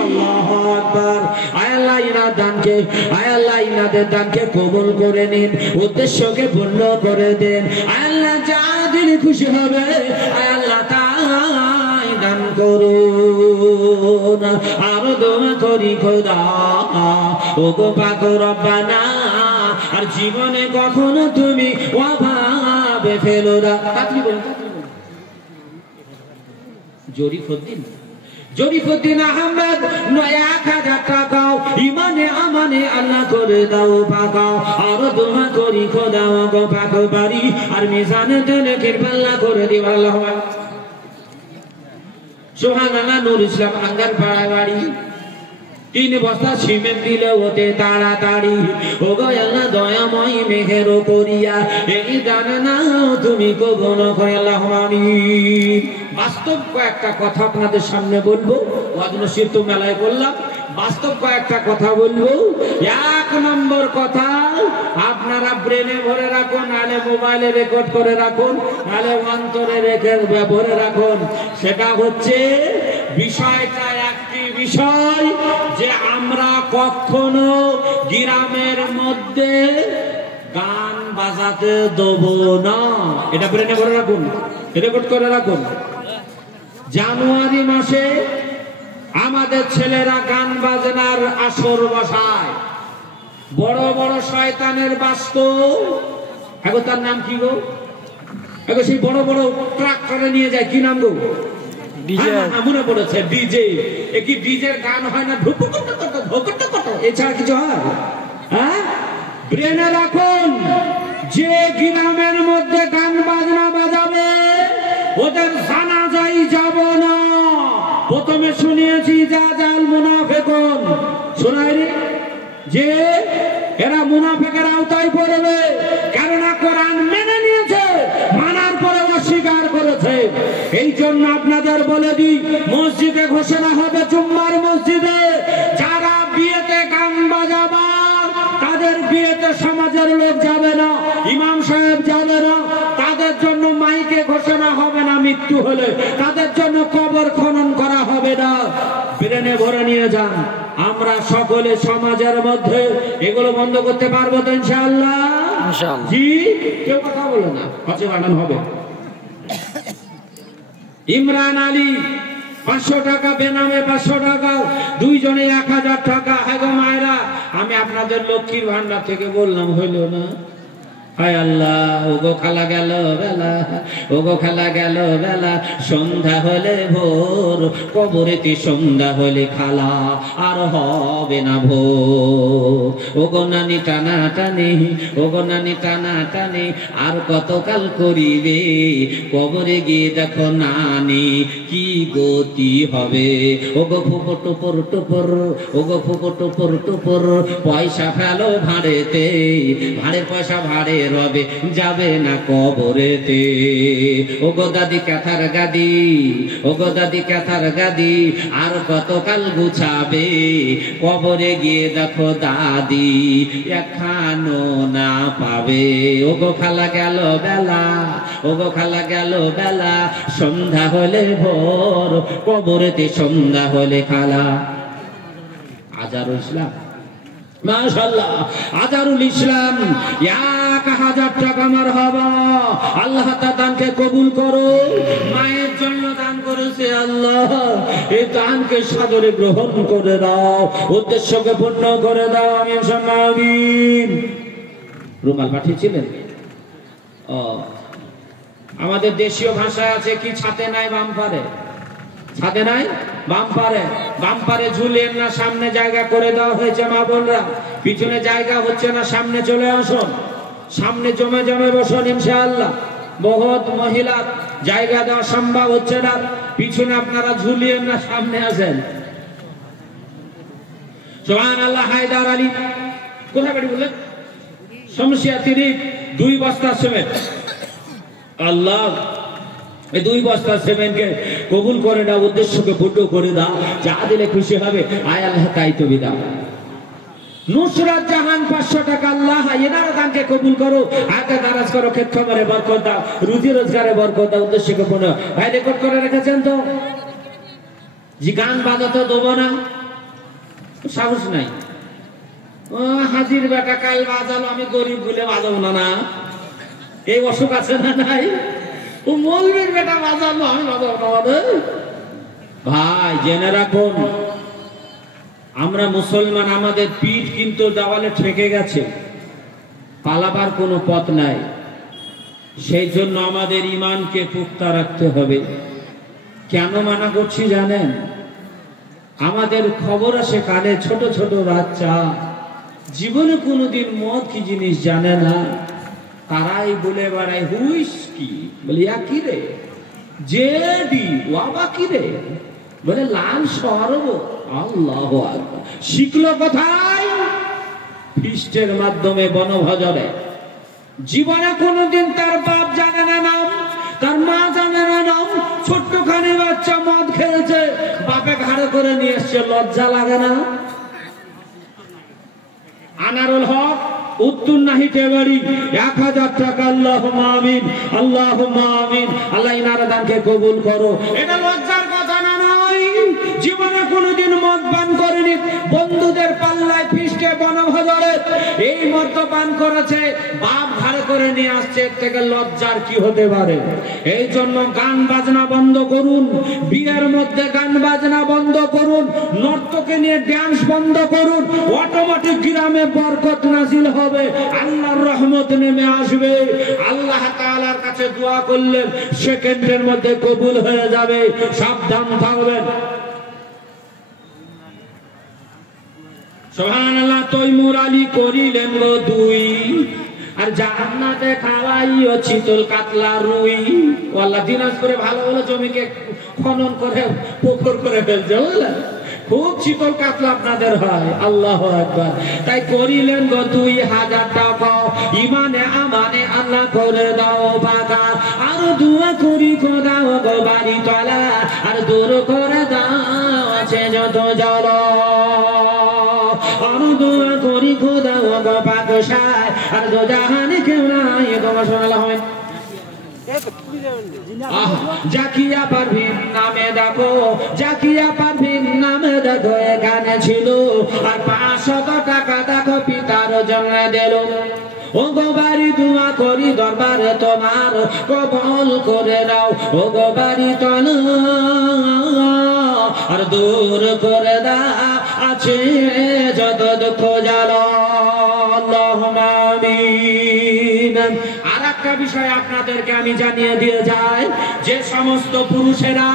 আল্লাহু আকবার। আয় আল্লাহ ইনার দানকে, আয় আল্লাহ ইনাদের দানকে কবুল করে নিন, উদ্দেশ্যকে পূর্ণ করে দেন। আয় আল্লাহ যা দিলে খুশি হবে, আয় আল্লাহ তাই দান করুন। আরো দোয়া করি খোদা, ও গো পাক রব্বানা, আর জীবনে কখনো তুমি অভাবে ফেলো না। জরিফুদ্দিন জরিফুদ্দিন আহমেদ 1000 টাকাও ইমানে আমানে আল্লাহ করে দাও পাকাও আর দোয়া করি খোদা গো পাক বাড়ি আর মিজানে দেনে কিরবাল্লাহ করে দিও আল্লাহ সুবহানাল্লাহ। নূর ইসলাম আঙ্গার পাড়া বাড়ি 3 বস্তা সিমেন্ট দিলে ওতে তাড়াতাড়ি ও গো আল্লাহ দয়াময় মেঘের করিয়া এই দান না তুমি কবুল করে আল্লাহ আমিন। বাস্তব কয়েকটা কথা আপনাদের সামনে বলবো, ওয়াজ নসিহত মেলায় করলাম, বাস্তব কয়েকটা কথা বলবো। 1 নম্বর কথা আপনারা ব্রেনে ভরে রাখুন, নালে মোবাইলে রেকর্ড করে রাখুন, নালে অন্তরে রেখে ভরে রাখুন। সেটা হচ্ছে বিষয়টা একটি বিষয় যে আমরা কখনো গ্রামের মধ্যে গান বাজাতে দেব না। এটা ব্রেনে ভরে রাখুন, রেকর্ড করে রাখুন। জানুয়ারি মাসে আমাদের ছেলেরা গান বাজনার আসর বসায়, বড় বড় শয়তানের বাস্ত, এখন তার নাম কি গো? এখন সেই বড় বড় ট্রাক করে নিয়ে যায়, কি নাম গো? মনে পড়েছে, ডিজে। কি ডিজের গান হয় না? এছাড়া কিছু হয়? হ্যাঁ, ব্রেনে রাখুন যে গ্রামের মধ্যে গান বাজনা বাজাবে ওদের জানাজাই যাব না। প্রথমে শুনিয়েছি জাল মুনাফিকুন, শোনায়নি যে এরা মুনাফিকের আওতায় পড়বে, কেননা কোরআন মেনে নিয়েছে, মানার পরে অস্বীকার করেছে। এই জন্য আপনাদের বলে দিই, মসজিদে ঘোষণা হবে, জুম্মার মসজিদে যারা বিয়েতে গান বাজাবা তাদের বিয়েতে সমাজের লোক যাবে না, ইমাম সাহেব যাবে না, তাদের জন্য মাইকে ঘোষণা হবে না, মৃত্যু হলে তাদের জন্য কবর খনন করা হবে না। ব্রেনে ভরে নিয়ে যান, আমরা সকলে সমাজের মধ্যে এগুলো বন্ধ করতে পারবো তো ইনশাআল্লাহ? জি, কেউ কথা বলে না, পাশে বানানো হবে। ইমরান আলী 500 টাকা বেনামে, 500 টাকা, দুইজনে 1000 টাকা। হ্যাঁ গো মায়েরা, আমি আপনাদের লক্ষ্মীর ভান্ডার থেকে বললাম, হইল না? হায় আল্লাহ, ওগো খালা গেল বেলা, ওগো খালা গেল বেলা, সন্ধ্যা হলে ভোর, কবরেতে সন্ধ্যা হলে খালা আর হবে না ভোর। ওগো নানি টানা টানি, ওগো নানি টানা টানি, আর কতকাল করিবে, কবরে গিয়ে দেখো নানি কি গতি হবে। ওগো ফুপো টুপুর টুপুর, ওগো ফুপো টুপুর টুপুর, পয়সা ফেলো ভাড়েতে, ভাড়ের পয়সা ভাড়ে রবে, যাবে না কবরেতে। ওগো দাদি কাঁথার গাদি, ওগো দাদি কাঁথার গাদি, আর কতকাল গুছাবে, কবরে গিয়ে দেখো দাদি এখানো না পাবে। ওগো খালা গেল বেলা, ওগো খালা গেল বেলা, সন্ধ্যা হলে ভোর, কবরেতে সন্ধ্যা হলে খালা। আজারুল ইসলাম, মাশাআল্লাহ, আজারুল ইসলাম 1000 টাকা মারহাবা। আল্লাহ তাআলা দানকে কবুল করো। মায়ের জন্য দান করেছে, আল্লাহ এই দানকে সাদরে গ্রহণ করে দাও, উদ্দেশ্যকে পূর্ণ করে দাও। আমিন আমিন। রুমাল পাঠিয়েছিলেন? আমাদের দেশীয় ভাষায় আছে কি, ছাতে নাই বাম পারে, ছাতে নাই বাম পারে, বাম পারে ঝুলেন না, সামনে জায়গা করে দেওয়া হয়েছে। মা বোনরা, পিছনে জায়গা হচ্ছে না, সামনে চলে আসুন, সামনে জমে জমে বসুন ইনশাআল্লাহ। বহুত মহিলা জায়গা দেওয়া সম্ভব হচ্ছে না, পিছনে আপনারা ঝুলিয়েন না, সামনে আসেন। সুবহানাল্লাহ। হায়দার আলী কোথায় বাড়ি বললেন? শমশিয়া, তিনি 2 বস্তা সিমেন্ট, আল্লাহ এই 2 বস্তা সিমেন্টকে কবুল করে দাও, উদ্দেশ্যকে পূর্ণ করে দাও, যা দিলে খুশি হবে, আয় আল্লাহ তাই তো দাও। নুসরাত জাহান 500 টাকা, আল্লাহ এনার দানকে কবুল করো, হাতে দারাজ করো, ক্ষেত্রে বরকত দাও, রুজি রোজগারে বরকত দাও, উদ্দেশ্যকে পূর্ণ। ভাই রেকর্ড করে রেখেছেন তো? জি, গান বাজাতে দেবো না, সাহস নাই। ও হাজির বেটা কাল বাজালো, আমি গরিব বলে বাজাবো না, না এই অসুখ আছে না নাই? ও মৌলবীর বেটা বাজালো, আমি বাজাবো না। ভাই জেনে রাখুন, আমরা মুসলমান, আমাদের পিঠ কিন্তু দেওয়ালে ঠেকে গেছে, পালাবার কোনো পথ নাই। সেই জন্য আমাদের ইমানকে পুক্তা রাখতে হবে। কেন মানা করছি জানেন? আমাদের খবর আসে কানে, ছোট ছোট বাচ্চা জীবনে কোনোদিন মদ কি জিনিস জানে না, তারাই বলে বেড়ায় হুইস্কি। বলি কি রে? জেডি। বাবা কি রে? বলে লাল শরবত। আল্লাহু আকবার। শিখলো কোথায়? ফিস্টের মাধ্যমে, বনভোজনে। জীবনে কোনোদিন তার বাপ জানে না নাম, তার মা জানে না নাম। ছোট্টখানি বাচ্চা মদ খেয়েছে, বাপে ঘাড়ে করে নিয়ে এসছে, লজ্জা লাগে না? আনারুল হক উত্তর নাহিতে বাড়ি 1000 টাকা। আল্লাহুম্মা আমিন, আল্লাহুম্মা আমিন। আল্লাহ ইনার দানকে কবুল করো। এটা লজ্জার কথা না নয়। জীবনে কোনোদিন মদ পান করেনি, বন্ধুদের পাল্লায় ফিস্টে বনভোজনে এই মদ পান করেছে, বাপ ঘাড়ে করে নিয়ে আসছে, এর থেকে লজ্জার কি হতে পারে? এই জন্য গান বাজনা বন্ধ করুন, বিয়ের মধ্যে গান বাজনা বন্ধ করুন, নর্তকে নিয়ে ড্যান্স বন্ধ করুন। অটোমেটিক গ্রামে বরকত নাজিল হবে, আল্লাহর রহমত নেমে আসবে। আল্লাহ তাআলার কাছে দোয়া করলে সেকেন্ডের মধ্যে কবুল হয়ে যাবে। সাবধান থাকবেন। সুবহানাল্লাহ। তৈমুর আলী করিলেন গো দুই, আর জান্নাতে খাওয়াইও চিতল কাতলা রুই। আল্লাহ দিনাজপুরে ভালো ভালো জমিকে খনন করে পুকুর করে ফেলছে, বুঝলেন? খুব চিতল কাতলা আপনাদের হয়। আল্লাহু আকবার। তাই করিলেন গো 2000 টাকা, ইমানে আমানে আল্লাহ করে দাও বাগা। আর দোয়া করি খোদা গো বাড়ি তলা, আর দূর করে দাও আছে যত জ্বালা। আর দোয়া করি খোদা গো পাকশায়, আর দো জাহানে কেউ নাই তোমার শোনালা হয়। জাকিয়া পারভিন নামে দেখো, জাকিয়া পারভিন নামে দেখো এখানে ছিল, আর 500 টাকা দেখো পিতার জন্য দিল। ও গো বাড়ি দোয়া করি দরবারে তোমার, কবল করে দাও ও গো বাড়ি তল, আর দূর করে দাও আছে যত দুঃখ জ্বালা। আল্লাহুম্মা আমিন। আর একটা বিষয় আপনাদেরকে আমি জানিয়ে দিয়ে যাই, যে সমস্ত পুরুষেরা,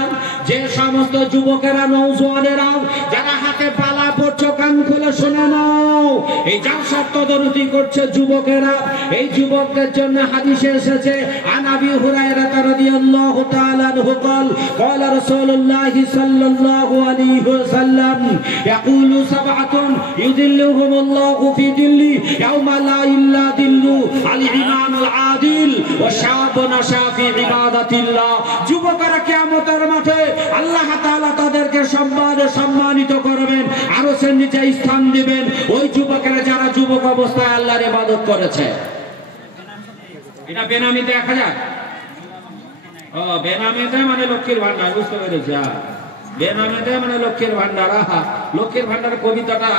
যে সমস্ত যুবকেরা, নওজোয়ানেরা যারা হাতে পালা পড়ছো, কান খুলে শুনে নাও। এই যা সত্যদরতি করছে যুবকেরা, এই যুবকদের জন্য হাদিসে এসেছে, আন আবি হুরায়রা রাদিয়াল্লাহু তাআলা আনহু قال قال رسول الله صلى الله عليه وسلم يقول 7 يذلهم الله في ظله يوم لا إلا ظله الإمام العادل والشاب نشأ في عبادة الله। যুবকরা কিয়ামতের মাঠে আল্লাহ তাআলা তাদেরকে সম্মানিত করবেন, আরশের নিচে স্থান দিবেন ওই যুবকেরা যারা যুবক অবস্থায় আল্লাহর ইবাদত করেছে। এটা বেনামিতে 1000। ও বেনামিতে মানে লক্ষ্মীর ভান্ডার, বুঝতে পেরেছি? বেনামিতে মানে লক্ষ্মীর ভান্ডার। লক্ষ্মীর ভান্ডারের কবিতাটা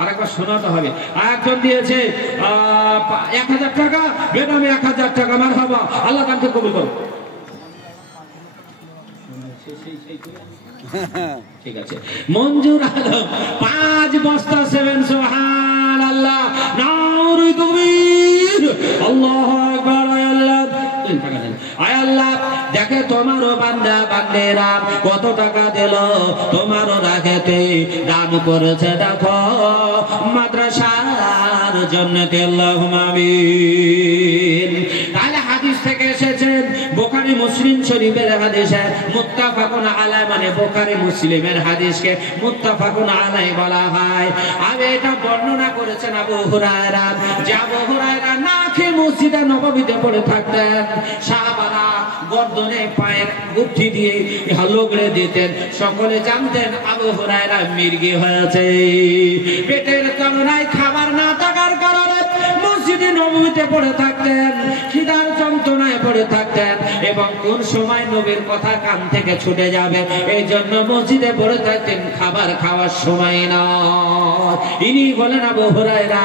আরেকবার শোনাতে হবে। একজন দিয়েছে 1000 টাকা, বেনামি 1000 টাকা। মারহাবা, আল্লাহ দানকে কবুল করুন। ঠিক আছে। মঞ্জুর আলম 5 বস্তা 7 সুবহানাল্লাহ, নাউরি তুবির, আল্লাহু আকবার। আয় আল্লাহ, দেখে তোমারও বান্দা বান্দেরা কত টাকা দিল, তোমারও রাখেতে দান করেছে, দেখো মাদ্রাসার জন্য। আল্লাহুম্মা আমিন। তাহলে হাদিস থেকে এসেছে, বুখারী মুসলিম শরীফের হাদিসে মুত্তাফাকুন আলাইহি, মানে বুখারী মুসলিমের হাদিসকে মুত্তাফাকুন আলাইহি বলা হয়। আর এটা বর্ণনা করেছেন আবু হুরায়রা, যে আবু হুরায়রা না খেয়ে মসজিদে নববীতে পড়ে থাকতেন। সাহাবারা গর্দনে পায়ের গুঠি দিয়ে লগড়ে দিতেন, সকলে জানতেন আবু হুরায়রা মির্গি হয়েছে। পেটের তলনায় খাবার না থাকার কারণে মসজিদে নববীতে পড়ে থাকতেন, খিদার যন্ত্রণায় পড়ে থাকতেন, এবং কোন সময় নবীর কথা কান থেকে ছুটে যাবে এই জন্য মসজিদে পড়ে থাকতেন, খাবার খাওয়ার সময় না। ইনি বলেন আবু হুরায়রা